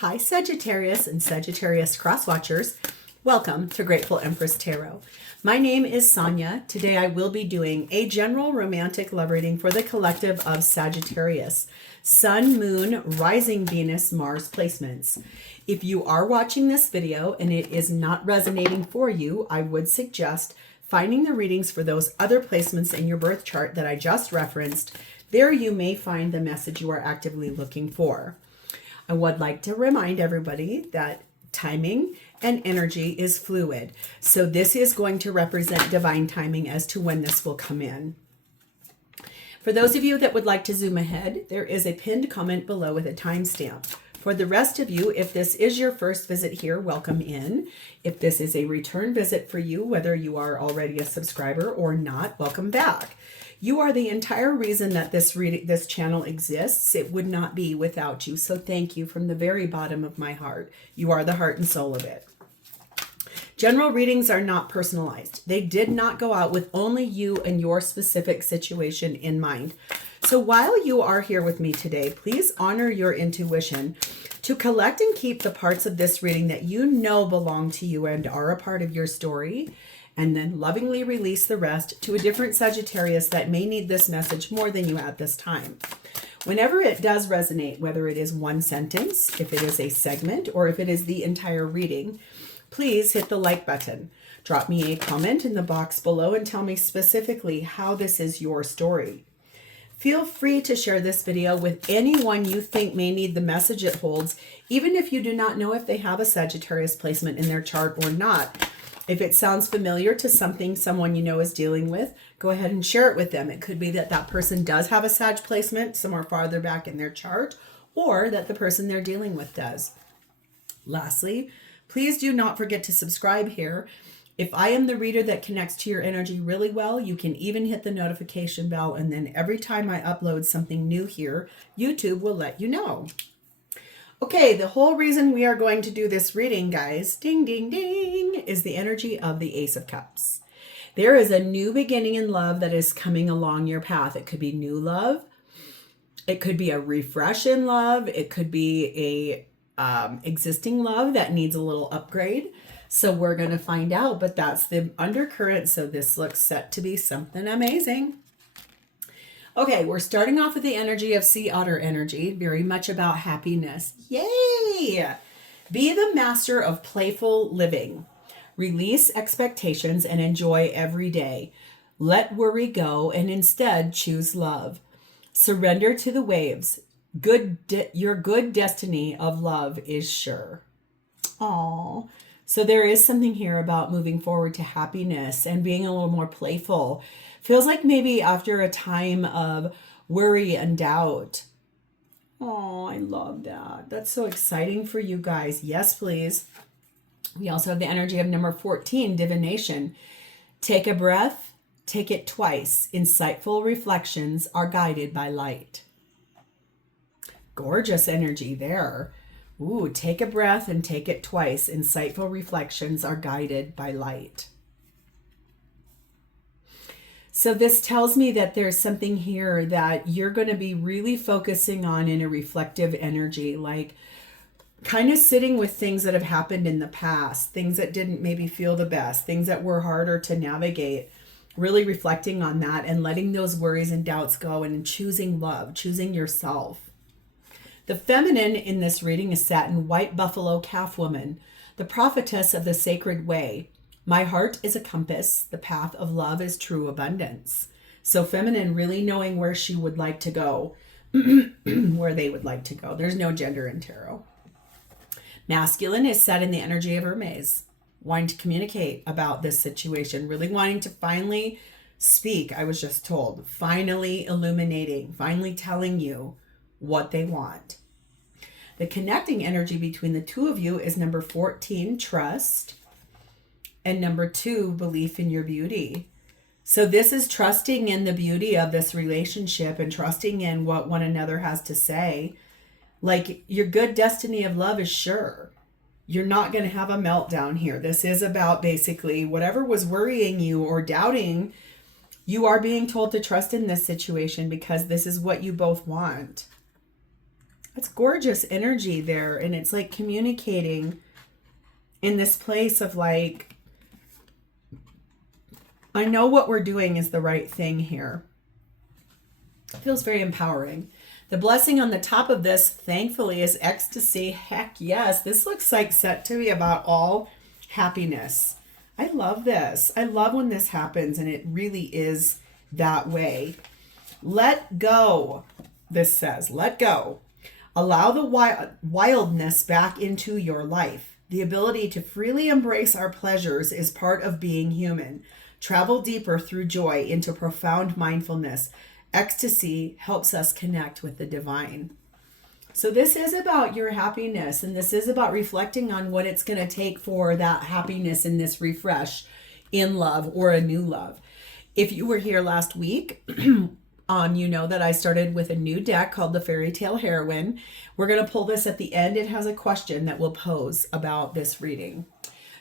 Hi Sagittarius and Sagittarius cross-watchers. Welcome to Grateful Empress Tarot. My name is Sonia. Today I will be doing a general romantic love reading for the collective of Sagittarius. Sun, Moon, Rising Venus, Mars placements. If you are watching this video and it is not resonating for you, I would suggest finding the readings for those other placements in your birth chart that I just referenced. There you may find the message you are actively looking for. I would like to remind everybody that timing and energy is fluid. So this is going to represent divine timing as to when this will come in. For those of you that would like to zoom ahead, there is a pinned comment below with a timestamp. For the rest of you, if this is your first visit here, welcome in. If this is a return visit for you, whether you are already a subscriber or not, welcome back. You are the entire reason that this channel exists. It would not be without you. So thank you from the very bottom of my heart. You are the heart and soul of it. General readings are not personalized. They did not go out with only you and your specific situation in mind. So while you are here with me today, please honor your intuition to collect and keep the parts of this reading that you know belong to you and are a part of your story, and then lovingly release the rest to a different Sagittarius that may need this message more than you at this time. Whenever it does resonate, whether it is one sentence, if it is a segment, or if it is the entire reading, please hit the like button. Drop me a comment in the box below and tell me specifically how this is your story. Feel free to share this video with anyone you think may need the message it holds, even if you do not know if they have a Sagittarius placement in their chart or not. If it sounds familiar to something someone you know is dealing with, go ahead and share it with them. It could be that that person does have a Sag placement somewhere farther back in their chart, or that the person they're dealing with does. Lastly, please do not forget to subscribe here. If I am the reader that connects to your energy really well, you can even hit the notification bell, and then every time I upload something new here, YouTube will let you know. Okay, the whole reason we are going to do this reading, guys, ding, ding, ding, is the energy of the Ace of Cups. There is a new beginning in love that is coming along your path. It could be new love. It could be a refresh in love. It could be a existing love that needs a little upgrade. So we're going to find out, but that's the undercurrent. So this looks set to be something amazing. Okay, we're starting off with the energy of Sea Otter energy, very much about happiness. Yay! Be the master of playful living. Release expectations and enjoy every day. Let worry go and instead choose love. Surrender to the waves. Your good destiny of love is sure. Aww. So there is something here about moving forward to happiness and being a little more playful. Feels like maybe after a time of worry and doubt. Oh, I love that. That's so exciting for you guys. Yes, please. We also have the energy of number 14, divination. Take a breath, take it twice. Insightful reflections are guided by light. Gorgeous energy there. Ooh, take a breath and take it twice. Insightful reflections are guided by light. So this tells me that there's something here that you're going to be really focusing on in a reflective energy, like kind of sitting with things that have happened in the past, things that didn't maybe feel the best, things that were harder to navigate, really reflecting on that and letting those worries and doubts go and choosing love, choosing yourself. The feminine in this reading is Satin White Buffalo Calf Woman, the prophetess of the sacred way. My heart is a compass. The path of love is true abundance. So feminine really knowing where she would like to go, where they would like to go. There's no gender in tarot. Masculine is set in the energy of Hermes, wanting to communicate about this situation, really wanting to finally speak. I was just told, finally illuminating, finally telling you what they want. The connecting energy between the two of you is number 14, trust, and number 2, belief in your beauty. So this is trusting in the beauty of this relationship and trusting in what one another has to say. Like, your good destiny of love is sure. You're not going to have a meltdown here. This is about basically whatever was worrying you or doubting. You are being told to trust in this situation because this is what you both want. That's gorgeous energy there. And it's like communicating in this place of like, I know what we're doing is the right thing here. It feels very empowering. The blessing on the top of this, thankfully, is ecstasy. Heck yes. This looks like set to be about all happiness. I love this. I love when this happens, and it really is that way. Let go, this says. Let go. Allow the wildness back into your life. The ability to freely embrace our pleasures is part of being human. Travel deeper through joy into profound mindfulness. Ecstasy helps us connect with the divine. So this is about your happiness, and this is about reflecting on what it's going to take for that happiness in this refresh in love or a new love. If you were here last week, you know that I started with a new deck called the Fairy Tale Heroine. We're going to pull this at the end. It has a question that we'll pose about this reading.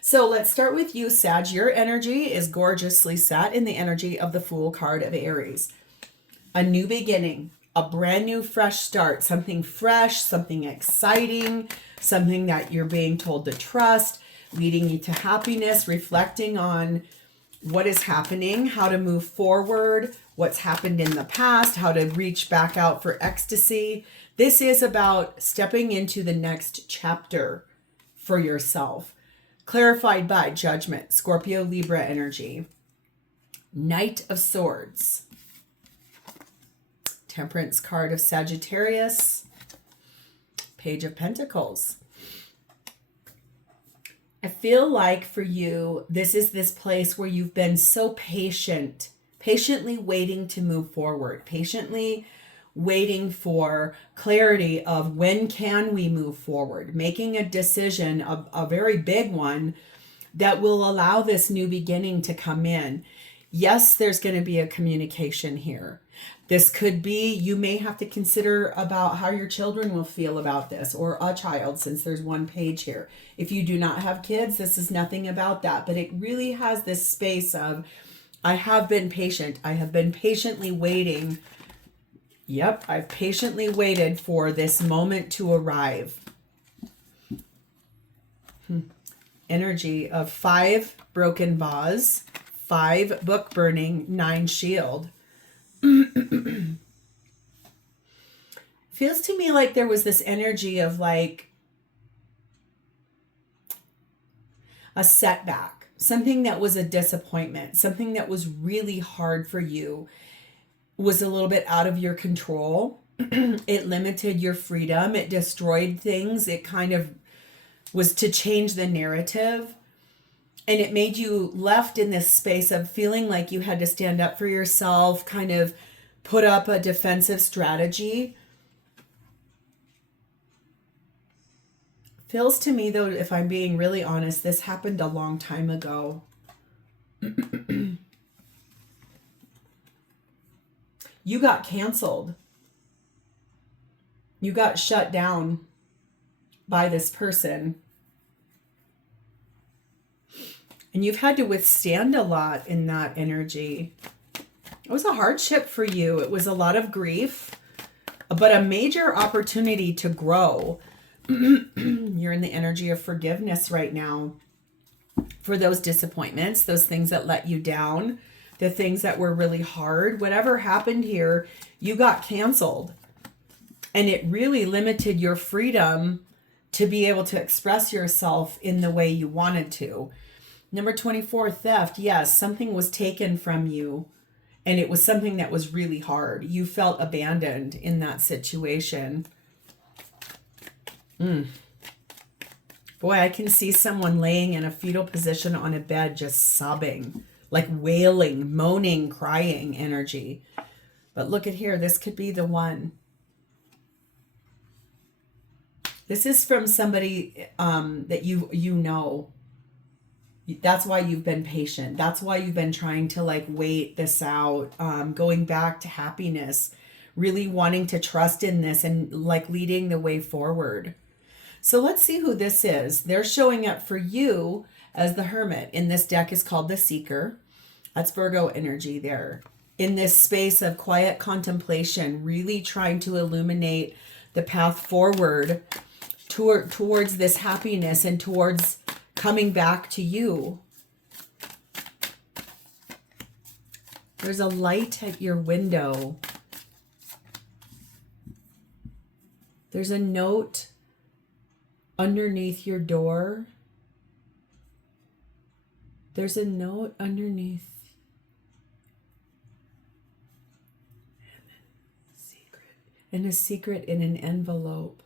So let's start with you, Sag. Your energy is gorgeously set in the energy of the Fool card of Aries. A new beginning, a brand new fresh start, something fresh, something exciting, something that you're being told to trust, leading you to happiness, reflecting on what is happening, how to move forward, what's happened in the past, how to reach back out for ecstasy. This is about stepping into the next chapter for yourself. Clarified by Judgment, Scorpio, Libra energy. Knight of Swords. Temperance card of Sagittarius. Page of Pentacles. I feel like for you, this is this place where you've been so patient, patiently waiting to move forward, patiently waiting for clarity of when can we move forward, making a decision, a very big one that will allow this new beginning to come in. Yes, there's going to be a communication here. This could be, you may have to consider about how your children will feel about this, or a child, since there's one page here. If you do not have kids, this is nothing about that, but it really has this space of, I have been patient. I have been patiently waiting. Yep, I've patiently waited for this moment to arrive. Energy of 5 broken vase, 5 book burning, 9 shield. Feels to me like there was this energy of like a setback, something that was a disappointment, something that was really hard for you, was a little bit out of your control. It limited your freedom. It destroyed things. It kind of was to change the narrative. And it made you left in this space of feeling like you had to stand up for yourself, kind of put up a defensive strategy. Feels to me, though, if I'm being really honest, this happened a long time ago. You got canceled. You got shut down by this person. And you've had to withstand a lot in that energy. It was a hardship for you. It was a lot of grief, but a major opportunity to grow. You're in the energy of forgiveness right now for those disappointments, those things that let you down, the things that were really hard. Whatever happened here, you got canceled. And it really limited your freedom to be able to express yourself in the way you wanted to. Number 24, theft. Yes, something was taken from you, and it was something that was really hard. You felt abandoned in that situation. Boy, I can see someone laying in a fetal position on a bed just sobbing, like wailing, moaning, crying energy. But look at here. This could be the one. This is from somebody that you know. That's why you've been patient. That's why you've been trying to like wait this out, going back to happiness, really wanting to trust in this and like leading the way forward. So let's see who this is. They're showing up for you as the Hermit. In this deck is called the Seeker. That's Virgo energy there. In this space of quiet contemplation, really trying to illuminate the path forward towards this happiness and towards coming back to you. There's a light at your window. There's a note underneath your door. There's a note underneath. And a secret in an envelope.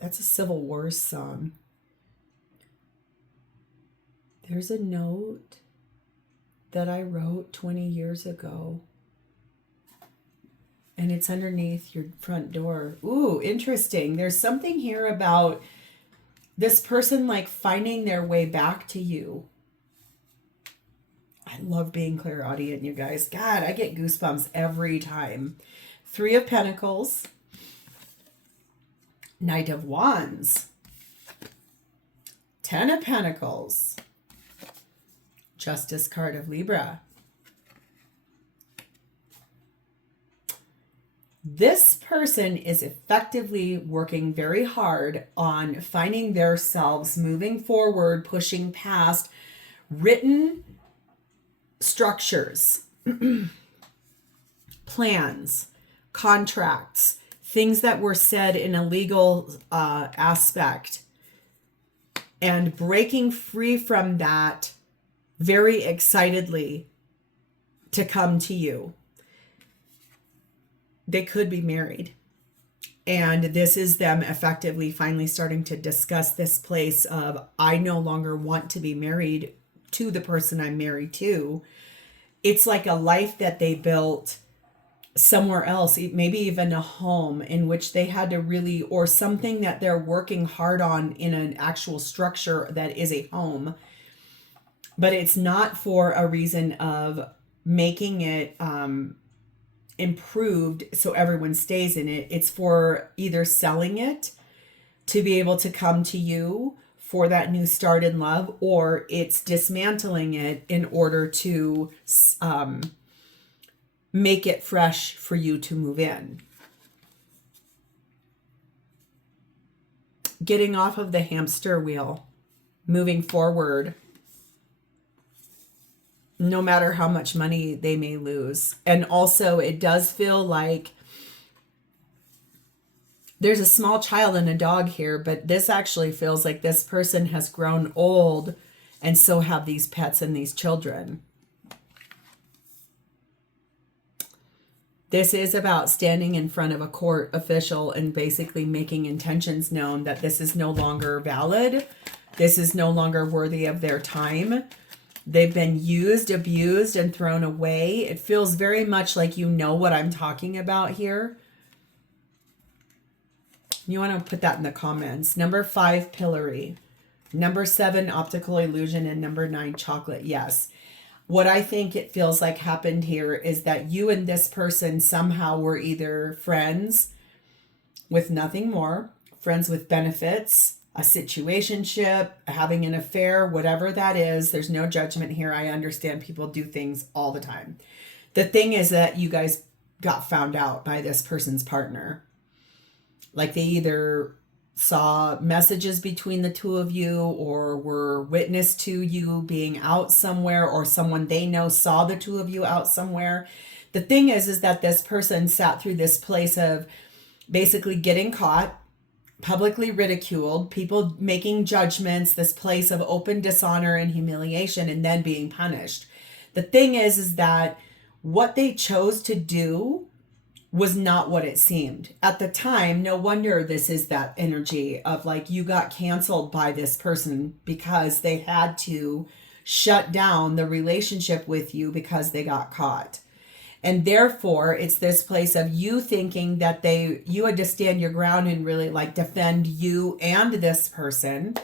That's a Civil War song. There's a note that I wrote 20 years ago. And it's underneath your front door. Ooh, interesting. There's something here about this person like finding their way back to you. I love being clairaudient, you guys. God, I get goosebumps every time. 3 of Pentacles. Knight of Wands. 10 of Pentacles. Justice card of Libra. This person is effectively working very hard on finding themselves, moving forward, pushing past written structures, plans, contracts, things that were said in a legal aspect, and breaking free from that very excitedly to come to you. They could be married. And this is them effectively finally starting to discuss this place of, I no longer want to be married to the person I'm married to. It's like a life that they built somewhere else, maybe even a home in which they had to really, or something that they're working hard on in an actual structure that is a home. But it's not for a reason of making it improved so everyone stays in it. It's for either selling it to be able to come to you for that new start in love, or it's dismantling it in order to make it fresh for you to move in. Getting off of the hamster wheel, moving forward, no matter how much money they may lose. And also it does feel like there's a small child and a dog here, but this actually feels like this person has grown old, and so have these pets and these children. This is about standing in front of a court official and basically making intentions known that this is no longer valid. This is no longer worthy of their time. They've been used, abused, and thrown away. It feels very much like you know what I'm talking about here. You want to put that in the comments. Number 5, pillory. Number 7, optical illusion. And number 9, chocolate. Yes. What I think it feels like happened here is that you and this person somehow were either friends with nothing more, friends with benefits, a situationship, having an affair, whatever that is. There's no judgment here. I understand people do things all the time. The thing is that you guys got found out by this person's partner. Like they either saw messages between the two of you, or were witness to you being out somewhere, or someone they know saw the two of you out somewhere. The thing is that this person sat through this place of basically getting caught, publicly ridiculed, people making judgments, this place of open dishonor and humiliation, and then being punished. The thing is that what they chose to do was not what it seemed. At the time, no wonder this is that energy of like you got canceled by this person because they had to shut down the relationship with you because they got caught. And therefore, it's this place of you thinking that you had to stand your ground and really like defend you and this person.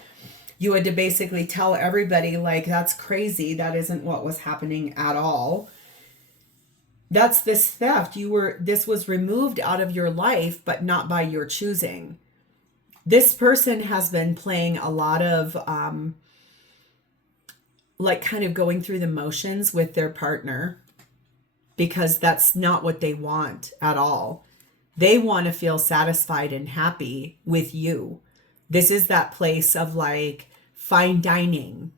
You had to basically tell everybody like, that's crazy. That isn't what was happening at all. That's this theft. This was removed out of your life, but not by your choosing. This person has been playing a lot of like kind of going through the motions with their partner. because that's not what they want at all. They want to feel satisfied and happy with you. This is that place of like fine dining,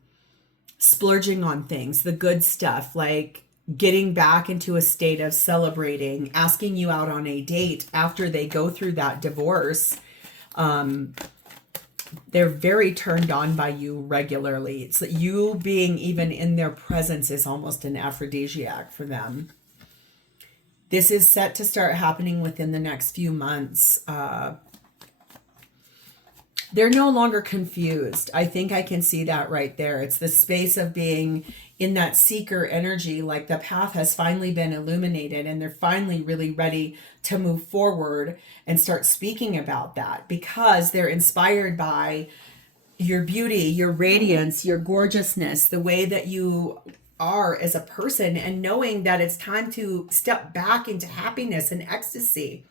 splurging on things, the good stuff, like getting back into a state of celebrating, asking you out on a date after they go through that divorce. They're very turned on by you regularly. It's you being even in their presence is almost an aphrodisiac for them. This is set to start happening within the next few months. They're no longer confused. I think I can see that right there. It's the space of being in that seeker energy, like the path has finally been illuminated and they're finally really ready to move forward and start speaking about that because they're inspired by your beauty, your radiance, your gorgeousness, the way that you are as a person, and knowing that it's time to step back into happiness and ecstasy.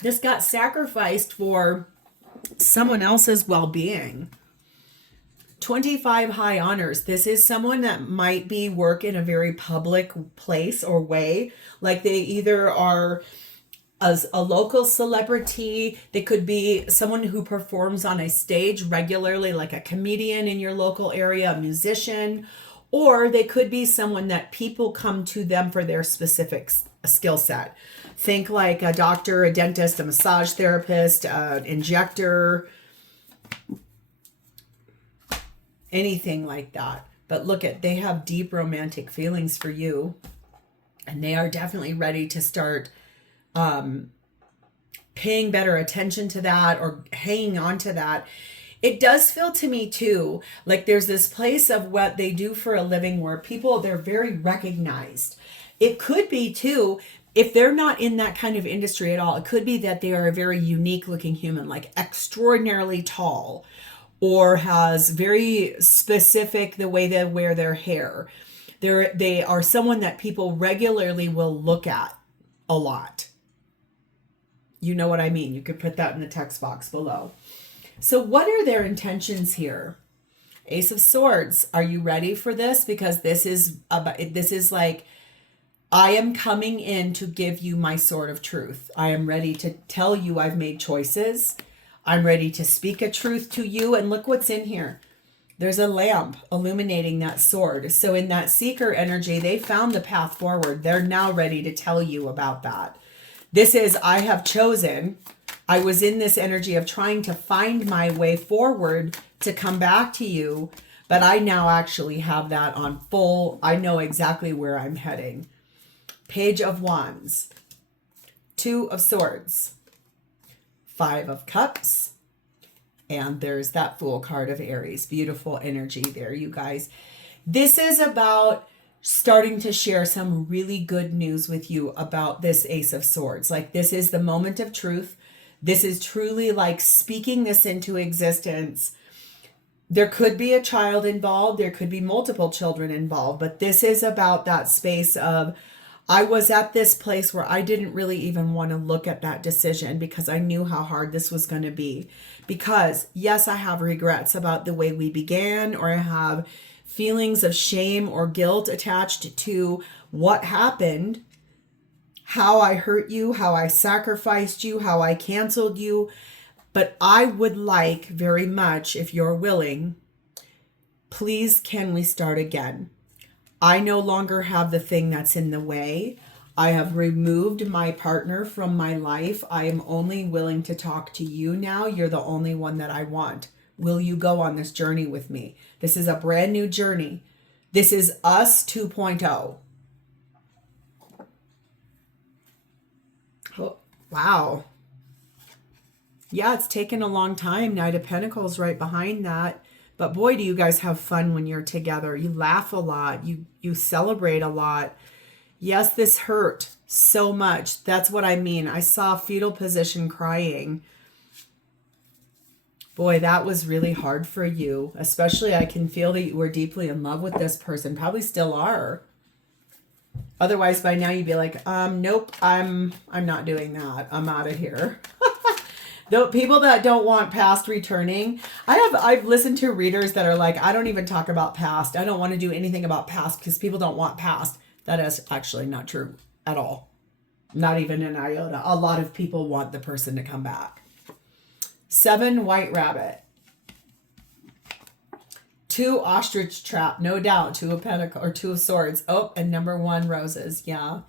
This got sacrificed for someone else's well-being. 25 high honors. This is someone that might be work in a very public place or way. Like they either are as a local celebrity, they could be someone who performs on a stage regularly, like a comedian in your local area, a musician, or they could be someone that people come to them for their specific skill set. Think like a doctor, a dentist, a massage therapist, an injector, anything like that. But look at, they have deep romantic feelings for you, and they are definitely ready to start paying better attention to that or hanging on to that. It does feel to me too, like there's this place of what they do for a living where people, they're very recognized. It could be too, if they're not in that kind of industry at all, it could be that they are a very unique looking human, like extraordinarily tall, or has very specific the way they wear their hair. They are someone that people regularly will look at a lot. You know what I mean? You could put that in the text box below. So what are their intentions here? Ace of Swords. Are you ready for this? Because this is like, I am coming in to give you my sword of truth. I am ready to tell you I've made choices. I'm ready to speak a truth to you. And look what's in here. There's a lamp illuminating that sword. So in that seeker energy, they found the path forward. They're now ready to tell you about that. This is, I have chosen. I was in this energy of trying to find my way forward to come back to you. But I now actually have that on full. I know exactly where I'm heading. Page of Wands. 2 of Swords. 5 of Cups. And there's that Fool card of Aries. Beautiful energy there, you guys. This is about starting to share some really good news with you about this Ace of Swords. Like, this is the moment of truth. This is truly like speaking this into existence. There could be a child involved. There could be multiple children involved. But this is about that space of, I was at this place where I didn't really even want to look at that decision because I knew how hard this was going to be. Because yes, I have regrets about the way we began, or I have feelings of shame or guilt attached to what happened, how I hurt you, how I sacrificed you, how I canceled you. But I would like very much, if you're willing, please, can we start again? I no longer have the thing that's in the way. I have removed my partner from my life. I am only willing to talk to you now. You're the only one that I want. Will you go on this journey with me? This is a brand new journey. This is us 2.0. Oh, wow. Yeah, it's taken a long time. Knight of Pentacles right behind that. But boy, do you guys have fun when you're together. You laugh a lot. You celebrate a lot. Yes, this hurt so much. That's what I mean. I saw fetal position crying. Boy, that was really hard for you. Especially, I can feel that you were deeply in love with this person. Probably still are. Otherwise, by now you'd be like, nope, I'm not doing that. I'm out of here. The people that don't want past returning, I've listened to readers that are like, I don't even talk about past. I don't want to do anything about past because people don't want past. That is actually not true at all. Not even an iota. A lot of people want the person to come back. 7 white rabbit. 2 ostrich trap, no doubt. 2 of pentacle or 2 of swords. Oh, and number 1 roses. Yeah.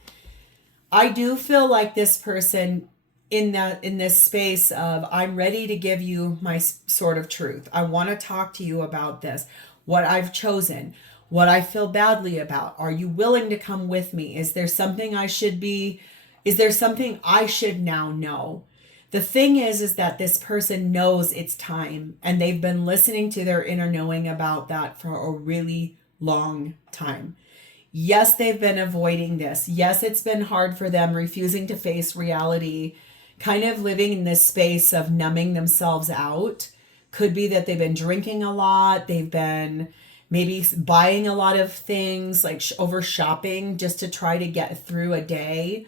I do feel like this person in this space of, I'm ready to give you my sort of truth. I want to talk to you about this, what I've chosen, what I feel badly about. Are you willing to come with me? Is there something I should now know? The thing is that this person knows it's time, and they've been listening to their inner knowing about that for a really long time. Yes, they've been avoiding this. Yes, it's been hard for them, refusing to face reality, kind of living in this space of numbing themselves out. Could be that they've been drinking a lot. They've been maybe buying a lot of things, like over shopping just to try to get through a day.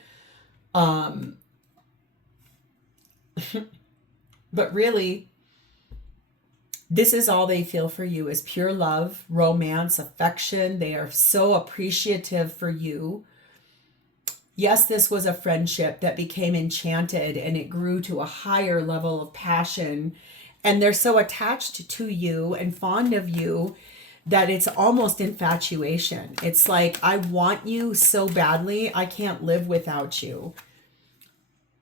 But really, this is all they feel for you is pure love, romance, affection. They are so appreciative for you. Yes, this was a friendship that became enchanted and it grew to a higher level of passion. And they're so attached to you and fond of you that it's almost infatuation. It's like, I want you so badly, I can't live without you.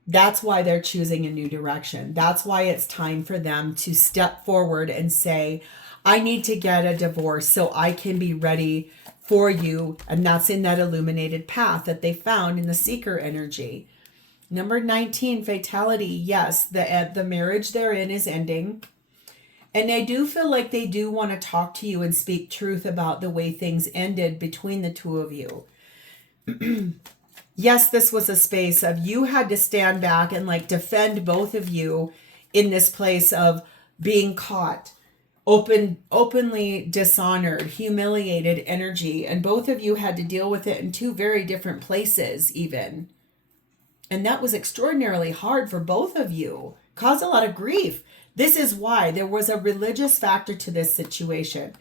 That's why they're choosing a new direction. That's why it's time for them to step forward and say, I need to get a divorce so I can be ready for you. And that's in that illuminated path that they found in the seeker energy. Number 19, fatality. Yes, the marriage they're in is ending. And I do feel like they do want to talk to you and speak truth about the way things ended between the two of you. Yes, this was a space of you had to stand back and like defend both of you in this place of being caught, openly dishonored, humiliated energy. And both of you had to deal with it in 2 very different places even. And that was extraordinarily hard for both of you. Caused a lot of grief. This is why there was a religious factor to this situation.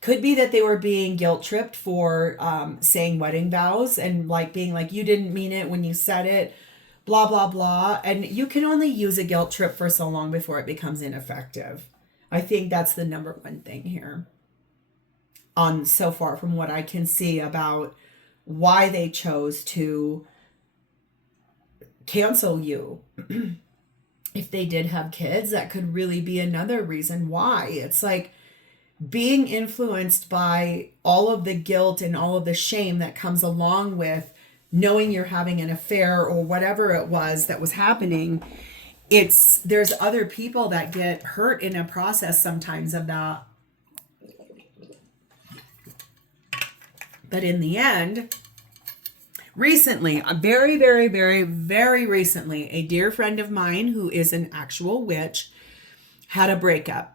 Could be that they were being guilt tripped for saying wedding vows and like being like, you didn't mean it when you said it, blah, blah, blah. And you can only use a guilt trip for so long before it becomes ineffective. I think that's the number 1 thing here on so far from what I can see about why they chose to cancel you. If they did have kids, that could really be another reason why. It's like being influenced by all of the guilt and all of the shame that comes along with knowing you're having an affair or whatever it was that was happening. There's other people that get hurt in a process sometimes of that. But in the end, recently, very, very, very, very recently, a dear friend of mine who is an actual witch had a breakup.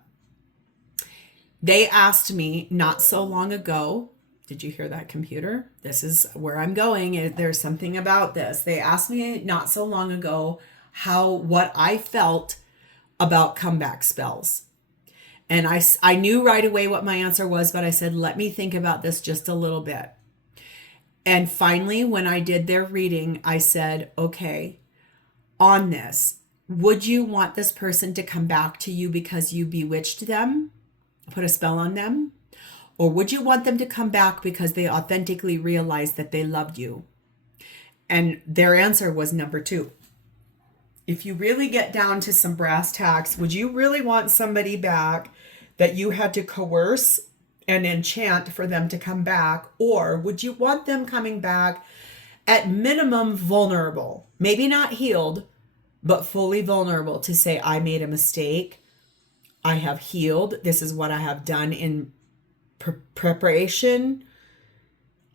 They asked me not so long ago, did you hear that, computer? This is where I'm going. There's something about this. They asked me not so long ago what I felt about comeback spells. And I knew right away what my answer was, but I said, let me think about this just a little bit. And finally, when I did their reading, I said, okay, on this, would you want this person to come back to you because you bewitched them, put a spell on them? Or would you want them to come back because they authentically realized that they loved you? And their answer was number 2. If you really get down to some brass tacks, would you really want somebody back that you had to coerce and enchant for them to come back? Or would you want them coming back at minimum vulnerable, maybe not healed, but fully vulnerable to say, I made a mistake. I have healed. This is what I have done in preparation.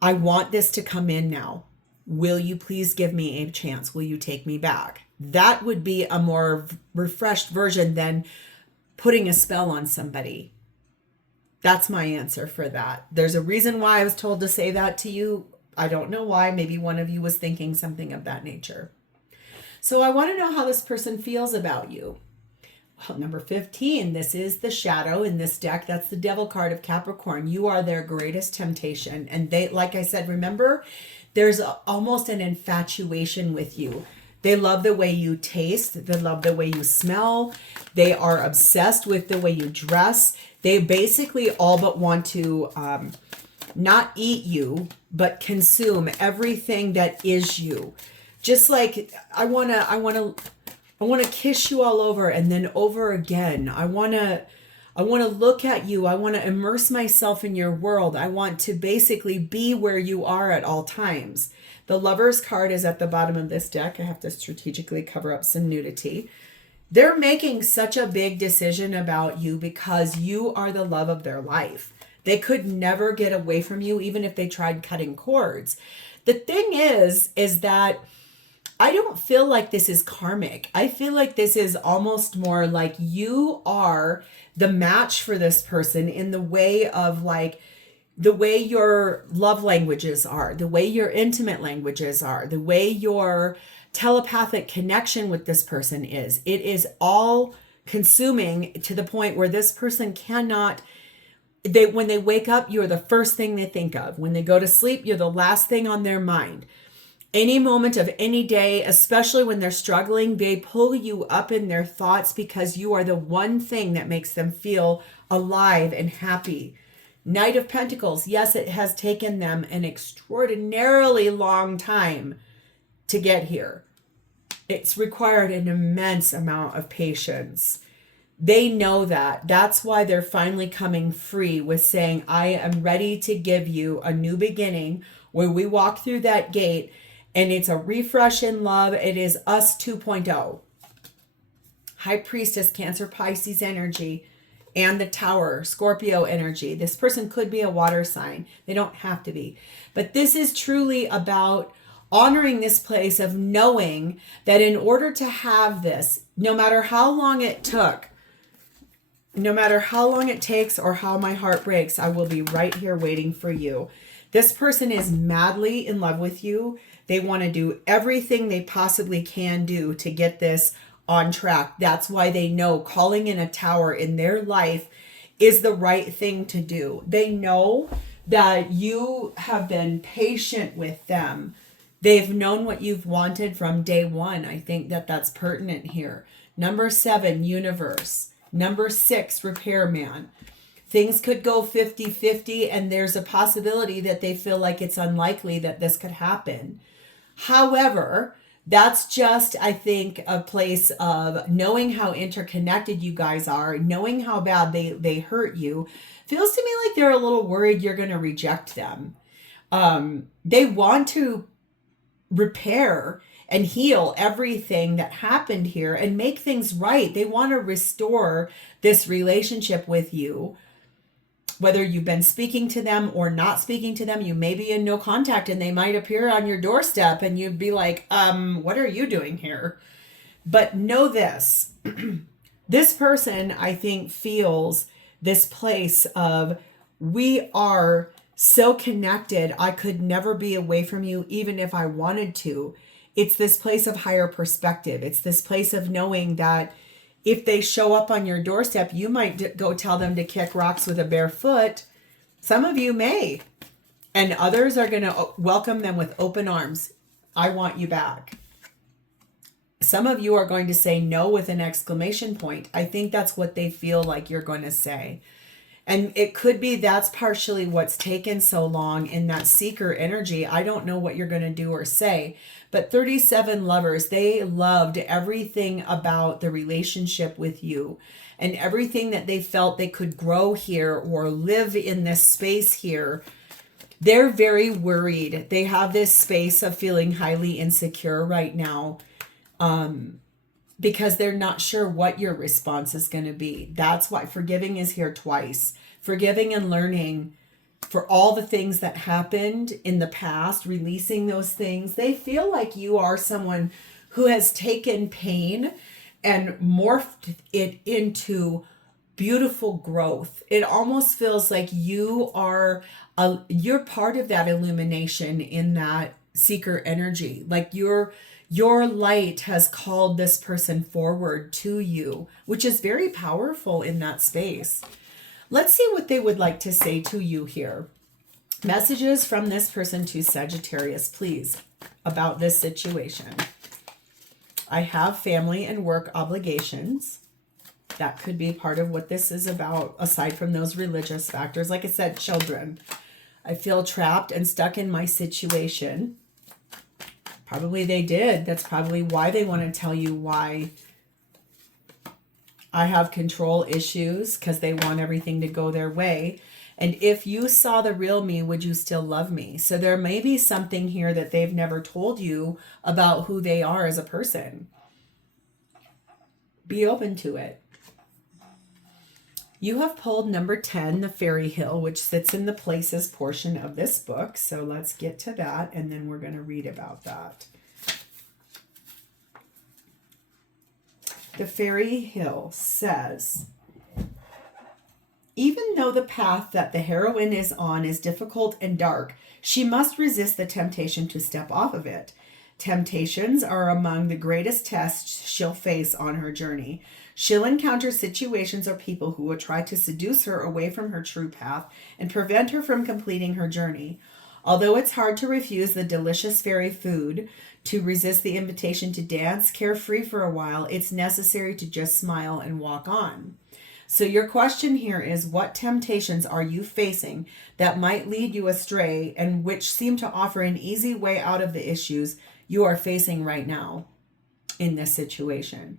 I want this to come in now. Will you please give me a chance? Will you take me back? That would be a more refreshed version than putting a spell on somebody. That's my answer for that. There's a reason why I was told to say that to you. I don't know why. Maybe one of you was thinking something of that nature. So I want to know how this person feels about you. Well, number 15, this is the shadow in this deck. That's the devil card of Capricorn. You are their greatest temptation. And they, like I said, remember, there's almost an infatuation with you. They love the way you taste. They love the way you smell. They are obsessed with the way you dress. They basically all but want to not eat you, but consume everything that is you. Just like, I want to kiss you all over and then over again. I want to look at you. I want to immerse myself in your world. I want to basically be where you are at all times. The Lovers card is at the bottom of this deck. I have to strategically cover up some nudity. They're making such a big decision about you because you are the love of their life. They could never get away from you, even if they tried cutting cords. The thing is that I don't feel like this is karmic. I feel like this is almost more like you are the match for this person in the way of like the way your love languages are, the way your intimate languages are, the way your telepathic connection with this person is. It is all consuming to the point where this person cannot, when they wake up, you're the first thing they think of. When they go to sleep, you're the last thing on their mind. Any moment of any day, especially when they're struggling, they pull you up in their thoughts because you are the one thing that makes them feel alive and happy. Knight of Pentacles, yes, it has taken them an extraordinarily long time to get here. It's required an immense amount of patience. They know that. That's why they're finally coming free with saying, I am ready to give you a new beginning where we walk through that gate and it's a refresh in love. It is us 2.0. High Priestess, Cancer, Pisces energy. And the Tower, Scorpio energy. This person could be a water sign. They don't have to be. But this is truly about honoring this place of knowing that in order to have this, no matter how long it took, no matter how long it takes or how my heart breaks, I will be right here waiting for you. This person is madly in love with you. They want to do everything they possibly can do to get this on track. That's why they know calling in a tower in their life is the right thing to do. They know that you have been patient with them. They've known what you've wanted from day one. I think that that's pertinent here. Number 7, Universe. Number 6, Repairman. Things could go 50-50 and there's a possibility that they feel like it's unlikely that this could happen. However, that's just, I think, a place of knowing how interconnected you guys are, knowing how bad they hurt you. Feels to me like they're a little worried you're going to reject them. They want to repair and heal everything that happened here and make things right. They want to restore this relationship with you. Whether you've been speaking to them or not speaking to them, you may be in no contact and they might appear on your doorstep and you'd be like, what are you doing here? But know this, this person, I think, feels this place of we are so connected. I could never be away from you, even if I wanted to. It's this place of higher perspective. It's this place of knowing that if they show up on your doorstep, you might go tell them to kick rocks with a bare foot. Some of you may. And others are going to welcome them with open arms. I want you back. Some of you are going to say no with an exclamation point. I think that's what they feel like you're going to say. And it could be that's partially what's taken so long in that seeker energy. I don't know what you're going to do or say. But 37 lovers, they loved everything about the relationship with you and everything that they felt they could grow here or live in this space here. They're very worried. They have this space of feeling highly insecure right now because they're not sure what your response is going to be. That's why forgiving is here twice. Forgiving and learning for all the things that happened in the past, releasing those things. They feel like you are someone who has taken pain and morphed it into beautiful growth. It almost feels like you're part of that illumination in that seeker energy. Like Your light has called this person forward to you, which is very powerful in that space. Let's see what they would like to say to you here. Messages from this person to Sagittarius, please, about this situation. I have family and work obligations. That could be part of what this is about, aside from those religious factors. Like I said, children. I feel trapped and stuck in my situation. Probably they did. That's probably why they want to tell you why. I have control issues because they want everything to go their way. And if you saw the real me, would you still love me? So there may be something here that they've never told you about who they are as a person. Be open to it. You have pulled number 10, the Fairy Hill, which sits in the places portion of this book. So let's get to that, and then we're going to read about that. The Fairy Hill says, even though the path that the heroine is on is difficult and dark, she must resist the temptation to step off of it. Temptations are among the greatest tests she'll face on her journey. She'll encounter situations or people who will try to seduce her away from her true path and prevent her from completing her journey. Although it's hard to refuse the delicious fairy food, to resist the invitation to dance carefree for a while, it's necessary to just smile and walk on. So your question here is, what temptations are you facing that might lead you astray and which seem to offer an easy way out of the issues you are facing right now in this situation?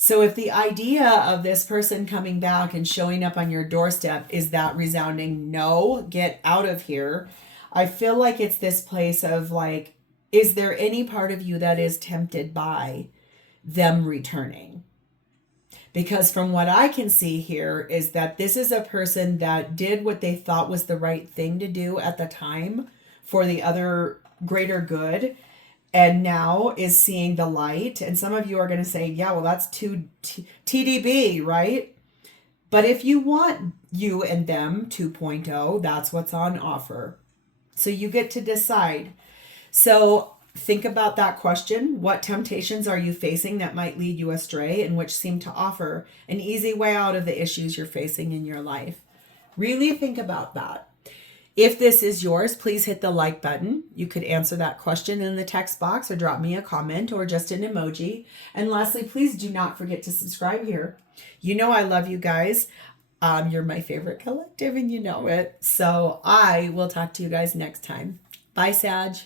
So if the idea of this person coming back and showing up on your doorstep is that resounding no, get out of here, I feel like it's this place of like, is there any part of you that is tempted by them returning? Because from what I can see here is that this is a person that did what they thought was the right thing to do at the time for the other greater good, and now is seeing the light. And some of you are going to say, yeah, well, that's too TDB, right? But if you want you and them 2.0, that's what's on offer. So you get to decide. So think about that question. What temptations are you facing that might lead you astray and which seem to offer an easy way out of the issues you're facing in your life? Really think about that. If this is yours, please hit the like button. You could answer that question in the text box or drop me a comment or just an emoji. And lastly, please do not forget to subscribe here. You know I love you guys. You're my favorite collective and you know it. So I will talk to you guys next time. Bye, Sag.